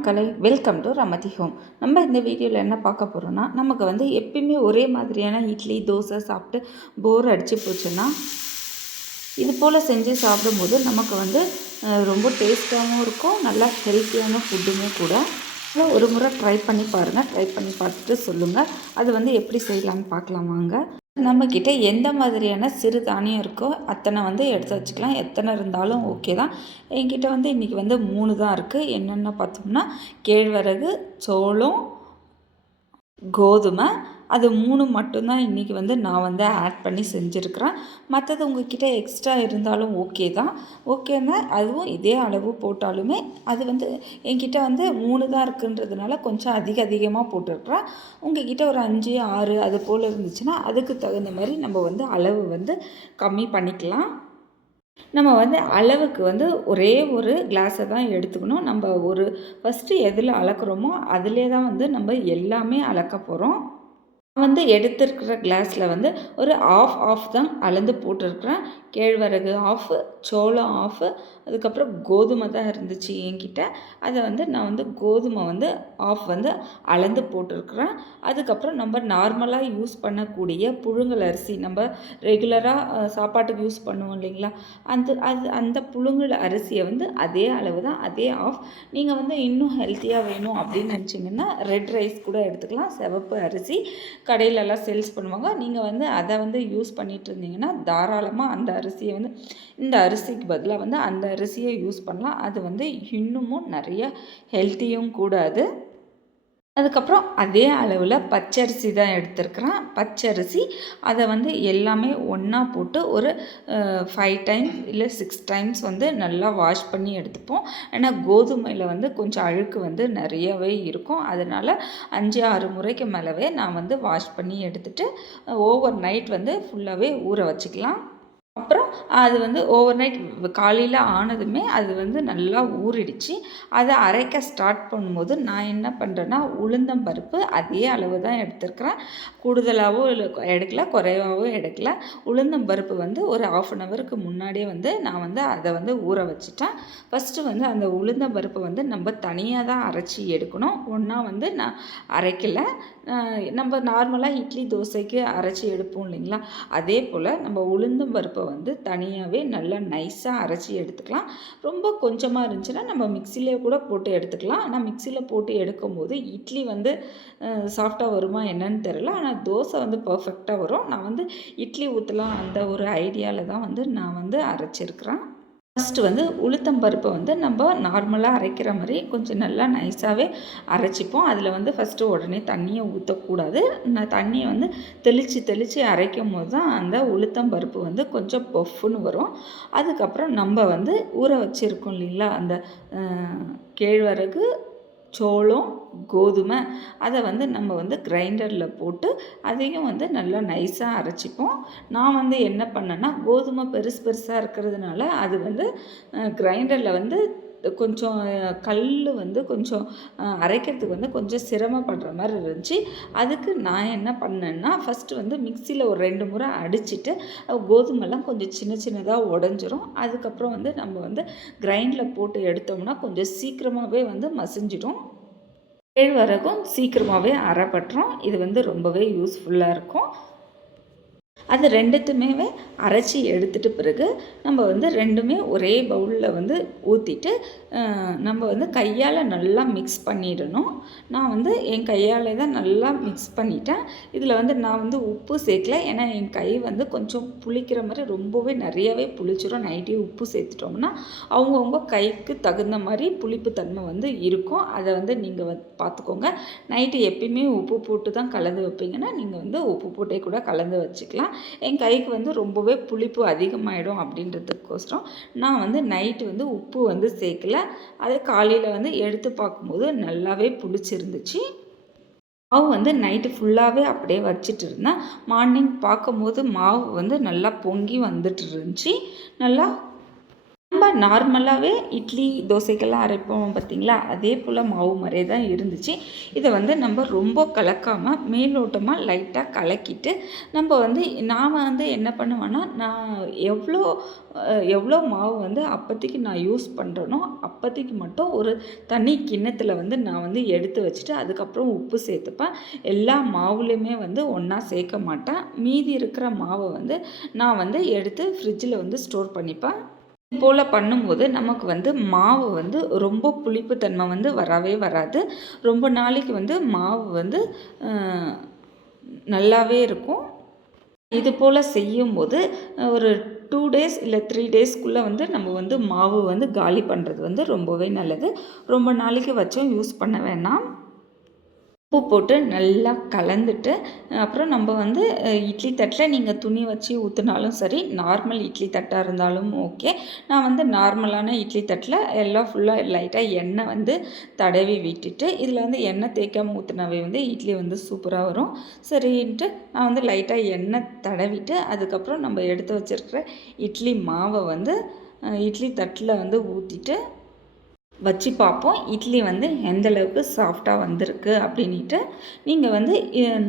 Kalai welcome to Ramathi home நம்ம இந்த வீடியோவில் என்ன பார்க்க போகிறோன்னா நமக்கு வந்து எப்பயுமே ஒரே மாதிரியான இட்லி தோசை சாப்பிட்டு போர் அடித்து போச்சுன்னா இது போல் செஞ்சு சாப்பிடும்போது நமக்கு வந்து ரொம்ப டேஸ்ட்டாகவும் இருக்கும் நல்லா ஹெல்த்தியான ஃபுட்டுமே கூட. ஒரு முறை ட்ரை பண்ணி பாருங்கள் ட்ரை பண்ணி பார்த்துட்டு சொல்லுங்கள் அது வந்து எப்படி செய்யலான்னு பார்க்கலாமாங்க நம்மக்கிட்ட எந்த மாதிரியான சிறு தானியம் இருக்கோ அத்தனை வந்து எடுத்து வச்சுக்கலாம். எத்தனை இருந்தாலும் ஓகே தான். என்கிட்ட வந்து இன்றைக்கி வந்து மூணு தான் இருக்குது என்னென்ன பார்த்தோம்னா கேழ்வரகு சோளம் கோதுமை. அது மூணு மட்டும்தான் இன்றைக்கி வந்து நான் வந்து ஆட் பண்ணி செஞ்சுருக்கிறேன். மற்றது உங்ககிட்ட எக்ஸ்ட்ரா இருந்தாலும் ஓகே தான். ஓகேன்னா அதுவும் இதே அளவு போட்டாலுமே அது வந்து என்கிட்ட வந்து மூணு தான் இருக்குன்றதுனால கொஞ்சம் அதிக அதிகமாக போட்டிருக்கிறேன். உங்ககிட்ட ஒரு அஞ்சு ஆறு அது போல் இருந்துச்சுன்னா அதுக்கு தகுந்த மாதிரி நம்ம வந்து அளவு வந்து கம்மி பண்ணிக்கலாம். நம்ம வந்து அளவுக்கு வந்து ஒரே ஒரு கிளாஸை தான் எடுத்துக்கணும். நம்ம ஒரு ஃபஸ்ட்டு எதில் அளக்குறோமோ அதிலே தான் வந்து நம்ம எல்லாமே அளக்க போகிறோம் வந்து எடுத்துருக்கிற கிளாஸில் வந்து ஒரு ஆஃப் ஆஃப் தான் அளந்து போட்டிருக்கிறேன். கேழ்வரகு ஆஃபு சோளம் ஆஃபு அதுக்கப்புறம் கோதுமை தான் இருந்துச்சு என்கிட்ட. அதை வந்து நான் வந்து கோதுமை வந்து ஆஃப் வந்து அளந்து போட்டிருக்கிறேன். அதுக்கப்புறம் நம்ம நார்மலாக யூஸ் பண்ணக்கூடிய புழுங்கல் அரிசி நம்ம ரெகுலராக சாப்பாட்டுக்கு யூஸ் பண்ணுவோம் இல்லைங்களா? அந்த அது அந்த புழுங்கல் அரிசியை வந்து அதே அளவு தான் அதே ஆஃப் நீங்கள் வந்து இன்னும் ஹெல்த்தியாக வேணும் அப்படின்னு நினச்சிங்கன்னா ரெட் ரைஸ் கூட எடுத்துக்கலாம். சிவப்பு அரிசி கடையிலலாம் சேல்ஸ் பண்ணுவாங்க. நீங்கள் வந்து அதை வந்து யூஸ் பண்ணிகிட்டு இருந்தீங்கன்னா தாராளமாக அந்த அரிசியை வந்து இந்த அரிசிக்கு பதிலாக வந்து அந்த அரிசியை யூஸ் பண்ணலாம். அது வந்து இன்னமும் நிறைய ஹெல்த்தியும் கூட அது அதுக்கப்புறம் அதே அளவில் பச்சரிசி தான் எடுத்துருக்குறேன். பச்சரிசி அதை வந்து எல்லாமே ஒன்றா போட்டு ஒரு ஃபைவ் டைம்ஸ் இல்லை சிக்ஸ் டைம்ஸ் வந்து நல்லா வாஷ் பண்ணி எடுத்துப்போம். ஏன்னா கோதுமையில் வந்து கொஞ்சம் அழுக்கு வந்து நிறையவே இருக்கும். அதனால் அஞ்சு ஆறு முறைக்கு மேலவே நான் வந்து வாஷ் பண்ணி எடுத்துகிட்டு ஓவர் நைட் வந்து ஃபுல்லாகவே ஊற வச்சுக்கலாம். அப்புறம் அது வந்து ஓவர் நைட் காலையில் ஆனதுமே அது வந்து நல்லா ஊறிடுச்சு. அதை அரைக்க ஸ்டார்ட் பண்ணும்போது நான் என்ன பண்ணுறேன்னா உளுந்தம் பருப்பு அதே அளவு தான் எடுத்துருக்குறேன். கூடுதலாகவும் இல்லை எடுக்கல குறைவாகவும் எடுக்கல. உளுந்தம் பருப்பு வந்து ஒரு ஆஃப் அன் ஹவருக்கு முன்னாடியே வந்து நான் வந்து அதை வந்து ஊற வச்சுட்டேன். ஃபஸ்ட்டு வந்து அந்த உளுந்தம்பருப்பை வந்து நம்ம தனியாக தான் அரைச்சி எடுக்கணும். ஒன்றா வந்து நான் அரைக்கலை. நம்ம நார்மலாக இட்லி தோசைக்கு அரைச்சி எடுப்போம் இல்லைங்களா? அதே போல் நம்ம உளுந்தம் பருப்பை வந்து தனியாகவே நல்லா நைஸாக அரைச்சி எடுத்துக்கலாம். ரொம்ப கொஞ்சமாக இருந்துச்சுன்னா நம்ம மிக்சிலே கூட போட்டு எடுத்துக்கலாம். ஆனால் மிக்சியில் போட்டு எடுக்கும்போது இட்லி வந்து சாஃப்டாக வருமா என்னன்னு தெரில ஆனால் தோசை வந்து பர்ஃபெக்டாக வரும். நான் வந்து இட்லி ஊற்றலாம் அந்த ஒரு ஐடியாவில் தான் வந்து நான் வந்து அரைச்சிருக்கிறேன். ஃபஸ்ட்டு வந்து உளுத்தம் பருப்பை வந்து நம்ம நார்மலாக அரைக்கிற மாதிரி கொஞ்சம் நல்லா நைஸாகவே அரைச்சிப்போம். அதில் வந்து ஃபஸ்ட்டு உடனே தண்ணியை ஊற்றக்கூடாது நான் தண்ணியை வந்து தெளித்து தெளித்து அரைக்கும் போது தான் அந்த உளுத்தம் பருப்பு வந்து கொஞ்சம் பொஃப்னு வரும். அதுக்கப்புறம் நம்ம வந்து ஊற வச்சுருக்கோம் இல்லைங்களா? அந்த கேழ்வரகு சோளம் கோதுமை அதை வந்து நம்ம வந்து கிரைண்டரில் போட்டு அதையும் வந்து நல்லா நைஸாக அரைச்சிப்போம். நான் வந்து என்ன பண்ணேன்னா கோதுமை பெருசு பெருசாக இருக்கிறதுனால அது வந்து கிரைண்டரில் வந்து கொஞ்சம் கல் வந்து கொஞ்சம் அரைக்கிறதுக்கு வந்து கொஞ்சம் சிரமப்படுற மாதிரி இருந்துச்சு. அதுக்கு நான் என்ன பண்ணேன்னா ஃபஸ்ட்டு வந்து மிக்சியில் ஒரு ரெண்டு முறை அடிச்சுட்டு கோதுமைலாம் கொஞ்சம் சின்ன சின்னதாக உடஞ்சிரும். அதுக்கப்புறம் வந்து நம்ம வந்து கிரைண்டில் போட்டு எடுத்தோம்னா கொஞ்சம் சீக்கிரமாகவே வந்து மசிஞ்சிடும். கேழ்வரகும் சீக்கிரமாகவே அரைப்பட்டுரும். இது வந்து ரொம்பவே யூஸ்ஃபுல்லாக இருக்கும். அது ரெண்டுத்துமே அரைச்சி எடுத்துகிட்ட பிறகு நம்ம வந்து ரெண்டுமே ஒரே பவுலில் வந்து ஊற்றிட்டு நம்ம வந்து கையால் நல்லா மிக்ஸ் பண்ணிடணும். நான் வந்து என் கையால் தான் நல்லா மிக்ஸ் பண்ணிட்டேன். இதில் வந்து நான் வந்து உப்பு சேர்க்கல. ஏன்னா என் கை வந்து கொஞ்சம் புளிக்கிற மாதிரி ரொம்பவே நிறையவே புளிச்சிடும் நைட்டே உப்பு சேர்த்துட்டோம்னா அவங்கவுங்க கைக்கு தகுந்த மாதிரி புளிப்பு தன்மை வந்து இருக்கும். அதை வந்து நீங்கள் வந்து பார்த்துக்கோங்க நைட்டு எப்பயுமே உப்பு போட்டு தான் கலந்து வைப்பீங்கன்னா நீங்கள் வந்து உப்பு போட்டே கூட கலந்து வச்சுக்கலாம். என் கைக்கு வந்து ரொம்பவே புளிப்பு அதிகமாகிடும் அப்படின்றதுக்கோசரம் நான் வந்து நைட்டு வந்து உப்பு வந்து சேர்க்கல. அது காலையில் வந்து எடுத்து பார்க்கும்போது நல்லாவே புளிச்சிருந்துச்சு. மாவு வந்து நைட்டு ஃபுல்லாகவே அப்படியே வச்சுட்டு இருந்தேன். மார்னிங் பார்க்கும்போது மாவு வந்து நல்லா பொங்கி வந்துட்டு இருந்துச்சு. நல்லா நம்ம நார்மலாகவே இட்லி தோசைக்கெல்லாம் அரைப்போம் பார்த்தீங்களா? அதே போல் மாவு மாதிரியே தான் இருந்துச்சு. இதை வந்து நம்ம ரொம்ப கலக்காமல் மேலோட்டமாக லைட்டாக கலக்கிட்டு நம்ம வந்து நான் வந்து என்ன பண்ணுவேன்னா நான் எவ்வளோ எவ்வளோ மாவு வந்து அப்போதைக்கு நான் யூஸ் பண்ணுறேனோ அப்போதைக்கு மட்டும் ஒரு தனி கிண்ணத்தில் வந்து நான் வந்து எடுத்து வச்சுட்டு அதுக்கப்புறம் உப்பு சேர்த்துப்பேன். எல்லா மாவுலேயுமே வந்து ஒன்றா சேர்க்க மாட்டேன். மீதி இருக்கிற மாவை வந்து நான் வந்து எடுத்து ஃப்ரிட்ஜில் வந்து ஸ்டோர் பண்ணிப்பேன். போல் பண்ணும்போது நமக்கு வந்து மாவு வந்து ரொம்ப புளிப்புத்தன்மை வந்து வரவே வராது. ரொம்ப நாளைக்கு வந்து மாவு வந்து நல்லாவே இருக்கும். இது போல் செய்யும்போது ஒரு டூ டேஸ் இல்லை த்ரீ டேஸ்க்குள்ளே வந்து நம்ம வந்து மாவு வந்து காலி பண்ணுறது வந்து ரொம்பவே நல்லது. ரொம்ப நாளைக்கு வச்சும் யூஸ் பண்ண வேணாம். உப்பு போட்டு நல்லா கலந்துட்டு அப்புறம் நம்ம வந்து இட்லி தட்டில் நீங்கள் துணி வச்சு ஊற்றினாலும் சரி நார்மல் இட்லி தட்டாக இருந்தாலும் ஓகே நான் வந்து நார்மலான இட்லி தட்டில் எல்லாம் ஃபுல்லாக லைட்டாக எண்ணெய் வந்து தடவி விட்டுட்டு இதில் வந்து எண்ணெய் தேய்க்காமல் ஊற்றினாவே வந்து இட்லி வந்து சூப்பராக வரும். சரின்ட்டு நான் வந்து லைட்டாக எண்ணெய் தடவிட்டு அதுக்கப்புறம் நம்ம எடுத்து வச்சிருக்கிற இட்லி மாவை வந்து இட்லி தட்டில் வந்து ஊற்றிட்டு வச்சு பார்ப்போம். இட்லி வந்து எந்த அளவுக்கு சாஃப்டாக வந்திருக்கு அப்படின்ட்டு நீங்கள் வந்து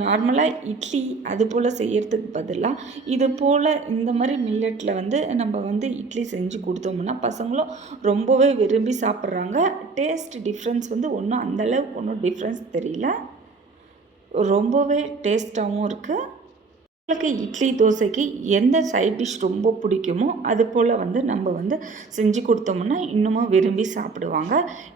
நார்மலாக இட்லி அது போல் செய்கிறதுக்கு பதிலாக இது போல் இந்த மாதிரி மில்லட்டில் வந்து நம்ம வந்து இட்லி செஞ்சு கொடுத்தோம்னா பசங்களும் ரொம்பவே விரும்பி சாப்பிட்றாங்க. டேஸ்ட் டிஃப்ரென்ஸ் வந்து ஒன்றும் அந்தளவுக்கு ஒன்றும் டிஃப்ரென்ஸ் தெரியல. ரொம்பவே டேஸ்ட்டாகவும் இருக்குது உங்களுக்கு இட்லி தோசைக்கு எந்த சைட் டிஷ் ரொம்ப பிடிக்குமோ அது போல் வந்து நம்ம வந்து செஞ்சு கொடுத்தோம்னா இன்னமும் விரும்பி சாப்பிடுவாங்க.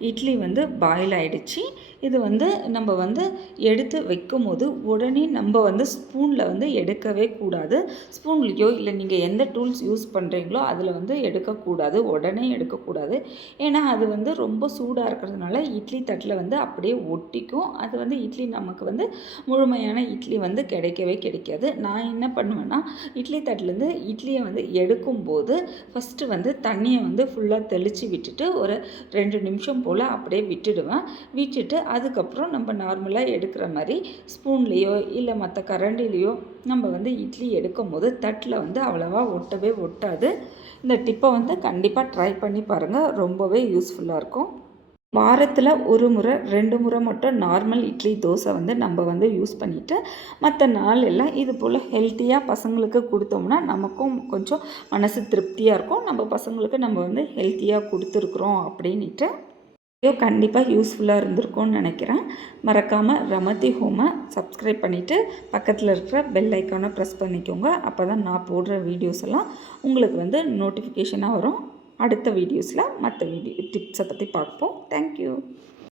இட்லி வந்து பாயில் ஆகிடுச்சு இது வந்து நம்ம வந்து எடுத்து வைக்கும் போது உடனே நம்ம வந்து ஸ்பூனில் வந்து எடுக்கவே கூடாது. ஸ்பூன்லேயோ இல்லை நீங்கள் எந்த டூல்ஸ் யூஸ் பண்ணுறீங்களோ அதில் வந்து எடுக்கக்கூடாது. உடனே எடுக்கக்கூடாது. ஏன்னா அது வந்து ரொம்ப சூடாக இருக்கிறதுனால இட்லி தட்டில் வந்து அப்படியே ஒட்டிக்கும். அது வந்து இட்லி நமக்கு வந்து முழுமையான இட்லி வந்து கிடைக்கவே கிடைக்காது. நான் நான் என்ன பண்ணுவேன்னா இட்லி தட்டிலேருந்து இட்லியை வந்து எடுக்கும்போது ஃபஸ்ட்டு வந்து தண்ணியை வந்து ஃபுல்லாக தெளித்து விட்டுட்டு ஒரு ரெண்டு நிமிஷம் போல் அப்படியே விட்டுடுவேன். விட்டுட்டு அதுக்கப்புறம் நம்ம நார்மலாக எடுக்கிற மாதிரி ஸ்பூன்லேயோ இல்லை மற்ற கரண்டிலேயோ நம்ம வந்து இட்லி எடுக்கும் போது தட்டில் வந்து அவ்வளோவா ஒட்டவே ஒட்டாது. இந்த டிப்பை வந்து கண்டிப்பாக ட்ரை பண்ணி பாருங்கள் ரொம்பவே யூஸ்ஃபுல்லாக இருக்கும். வாரத்தில் ஒரு முறை ரெண்டு முறை மட்டும் நார்மல் இட்லி தோசை வந்து நம்ம வந்து யூஸ் பண்ணிவிட்டு மற்ற நாள் எல்லாம் இது போல் ஹெல்த்தியாக பசங்களுக்கு கொடுத்தோம்னா நமக்கும் கொஞ்சம் மனசு திருப்தியாக இருக்கும். நம்ம பசங்களுக்கு நம்ம வந்து ஹெல்த்தியாக கொடுத்துருக்குறோம் அப்படின்ட்டு வீடியோ கண்டிப்பாக யூஸ்ஃபுல்லாக இருந்திருக்கும்னு நினைக்கிறேன். மறக்காமல் ரமதி ஹோமை சப்ஸ்கிரைப் பண்ணிவிட்டு பக்கத்தில் இருக்கிற பெல் ஐக்கானை ப்ரெஸ் பண்ணிக்கோங்க. அப்போ தான் நான் போடுற வீடியோஸ் எல்லாம் உங்களுக்கு வந்து நோட்டிஃபிகேஷனாக வரும். அடுத்த வீடியோஸில் மற்ற வீடியோ டிப்ஸை பற்றி பார்ப்போம். தேங்க்யூ